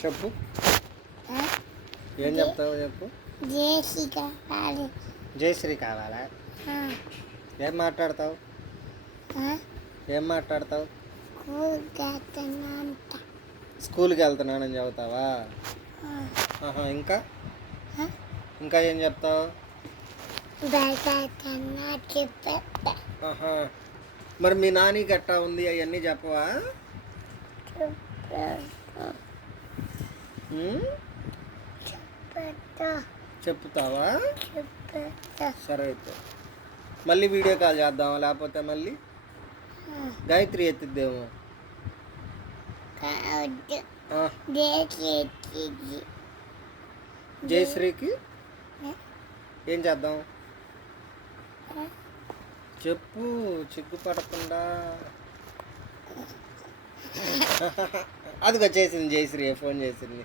చెప్పు, ఏం చెప్తావు చెప్పు. జేసీ కావాలి. జయశ్రీ కావాలా? ఏం మాట్లాడతావు? ఏం మాట్లాడతావు? స్కూల్కి వెళ్తున్నానని చెబుతావా? ఇంకా ఇంకా ఏం చెప్తావు? మరి మీ నాని గట్టా ఉంది అవన్నీ చెప్పవా? చెప్తావా? సరే అయితే మళ్ళీ వీడియో కాల్ చేద్దామా? లేకపోతే మళ్ళీ గాయత్రి ఎత్తిద్దేమో. జయశ్రీకి ఏం చేద్దాం చెప్పు, చిగ్గుపడకుండా. అది వచ్చేసింది, జయశ్రీ ఫోన్ చేసింది.